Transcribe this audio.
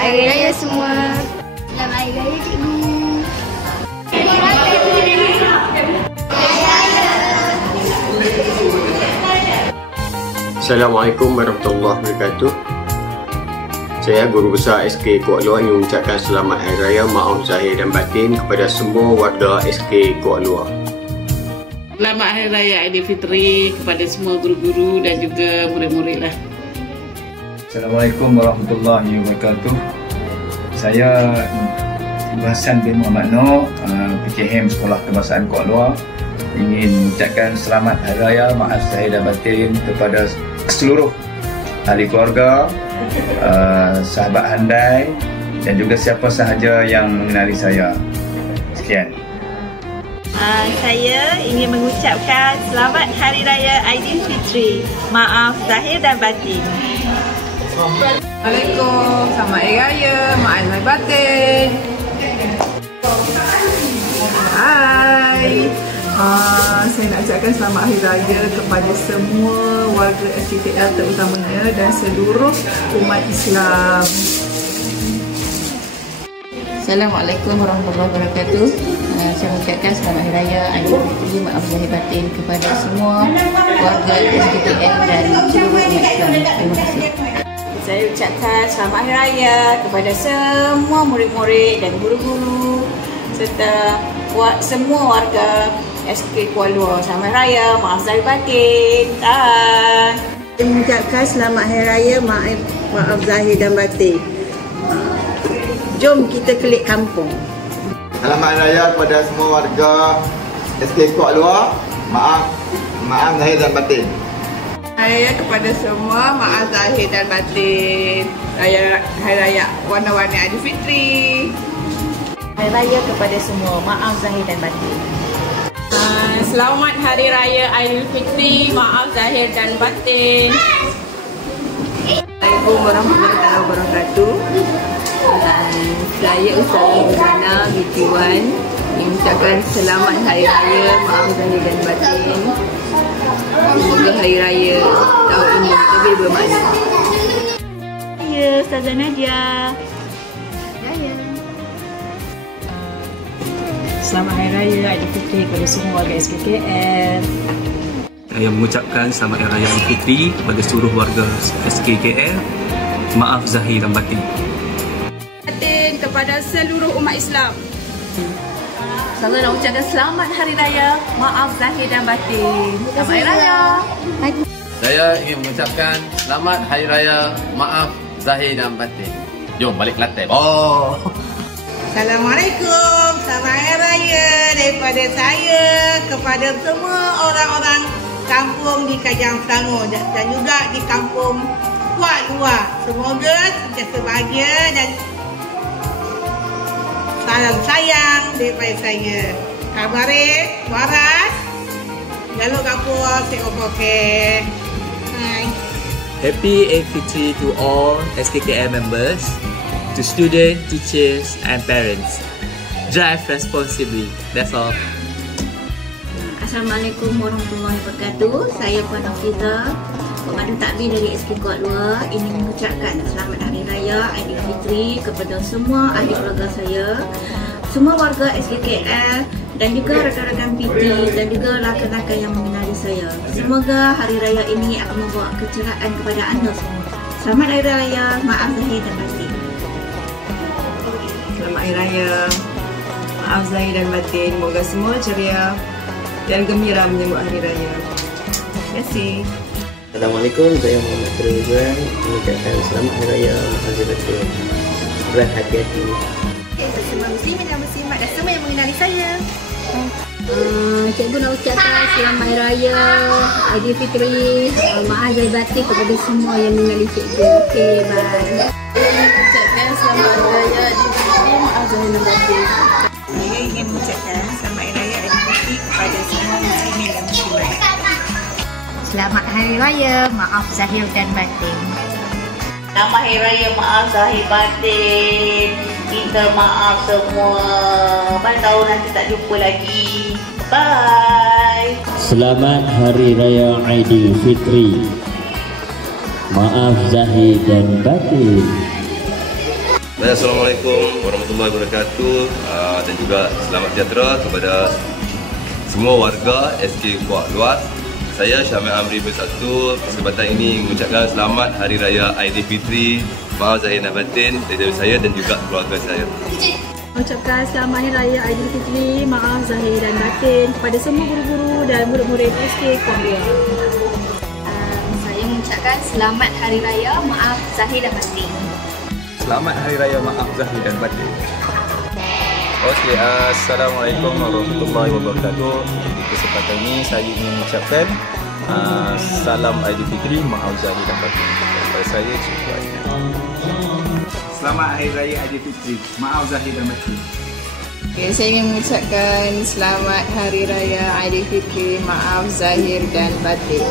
Hari Raya semua. Selamat Hari Raya cikgu. Assalamualaikum warahmatullahi wabarakatuh. Saya Guru Besar SK Kuala Luar ingin mengucapkan selamat Hari Raya maaf zahir dan batin kepada semua warga SK Kuala Luar. Selamat Hari Raya Aidilfitri kepada semua guru-guru dan juga murid-murid lah. Assalamualaikum warahmatullahi wabarakatuh. Saya Ibu Hassan bin Muhammad Noor, PKM Sekolah Kebangsaan Kuala Luar, ingin mengucapkan selamat Hari Raya maaf zahir dan batin kepada seluruh ahli keluarga, sahabat handai dan juga siapa sahaja yang mengenali saya. Sekian. Saya ingin mengucapkan selamat Hari Raya Aidilfitri. Maaf zahir dan batin. Assalamualaikum, selamat Hari Raya, maaf zahir batin. Hai. Saya nak ucapkan selamat Hari Raya kepada semua warga SKKL terutamanya dan seluruh umat Islam. Assalamualaikum warahmatullahi wabarakatuh. Saya mengucapkan selamat Hari Raya Aidilfitri maaf zahir batin kepada semua warga SKKL dan seluruh umat Islam. Terima kasih. Saya ucapkan selamat Hari Raya kepada semua murid-murid dan guru-guru serta semua warga SK Kuala Luar. Selamat Hari Raya, maaf zahir batin. Saya mengucapkan selamat Hari Raya maaf zahir dan batin. Jom kita kelik kampung. Selamat Hari Raya kepada semua warga SK Kuala Luar. Maaf zahir dan batin. Hari Raya kepada semua, maaf zahir dan batin. Hari Raya warna-warni Aidilfitri. Hari Raya kepada semua, maaf zahir dan batin. Selamat Hari Raya Aidilfitri, maaf zahir dan batin. Assalamualaikum warahmatullahi wabarakatuh. Saya Ustazah Nurhana binti Wan mengucapkan selamat Hari Raya maaf zahir dan batin. Semoga Hari Raya tahun ini lebih bermakna. Saya Ustazah Nadia. Selamat Hari Raya Aidilfitri kepada semua warga SKKL. Saya mengucapkan selamat Hari Raya Aidilfitri kepada seluruh warga SKKL. Maaf zahir dan batin. Kepada seluruh umat Islam. Saya nak ucapkan selamat Hari Raya, maaf zahir dan batin. Selamat Hari Raya. Saya ingin mengucapkan selamat Hari Raya, maaf zahir dan batin. Jom balik Kelantan. Assalamualaikum, selamat Hari Raya daripada saya kepada semua orang-orang kampung di Kajang Selangor dan juga di kampung Kuala Luar. Semoga sentiasa bahagia dan salam sayang daripada saya. Khabarin, waras, jalur kapur, okey. Hai. Happy Aidilfitri to all SKKL members, to students, teachers and parents. Drive responsibly. That's all. Assalamualaikum warahmatullahi wabarakatuh. Saya Puan Hafizah, Pemandu Takbir dari SK Kuala Luar, ingin mengucapkan selamat Hari Raya Aidilfitri kepada semua ahli keluarga saya, semua warga SKKL dan juga rakan-rakan PT dan juga rakan-rakan yang mengenali saya. Semoga Hari Raya ini akan membawa keceriaan kepada anda semua. Selamat Hari Raya, maaf zahir dan batin. Selamat Hari Raya, maaf zahir dan batin. Moga semua ceria dan gembira menyambut Hari Raya. Terima kasih. Assalamualaikum, saya Muhammad Rizwan mengucapkan selamat Hari Raya maaf zahir batin. Berhati-hati. Semua muslimin dan muslimat dan semua yang mengenali saya. Cikgu nak ucapkan selamat Hari Raya Aidilfitri, maaf zahir batin kepada semua yang mengenali cikgu. Okey, bye. Ucapkan selamat Hari Raya Aidilfitri, maaf zahir dan batin. Saya ingin mengucapkan selamat Hari Raya Aidilfitri kepada semua muslimin dan muslimat. Selamat Hari Raya, maaf zahir dan batin. Selamat Hari Raya, maaf zahir batin. Kita maaf semua. Mana tahu nanti tak jumpa lagi. Bye. Selamat Hari Raya Aidilfitri. Maaf zahir dan batin. Assalamualaikum warahmatullahi wabarakatuh dan juga selamat sejahtera kepada semua warga SK Kuala Luar. Saya Syamil Amri bersatu kesempatan ini mengucapkan selamat Hari Raya Aidilfitri, maaf zahir dan batin dari saya dan juga keluarga saya. Mengucapkan selamat Hari Raya Aidilfitri, maaf zahir dan batin kepada semua guru-guru dan murid-murid SK Kuala Luar. Saya mengucapkan selamat Hari Raya, maaf zahir dan batin. Selamat Hari Raya, maaf zahir dan batin. Okey, Assalamualaikum warahmatullahi wabarakatuh. Di kesempatan ini saya ingin mengucapkan salam Aidilfitri, maaf zahir dan batin. Daripada saya cukup. Selamat Hari Raya Aidilfitri, maaf zahir dan batin. Okay, saya ingin mengucapkan selamat Hari Raya Aidilfitri, maaf zahir dan batin.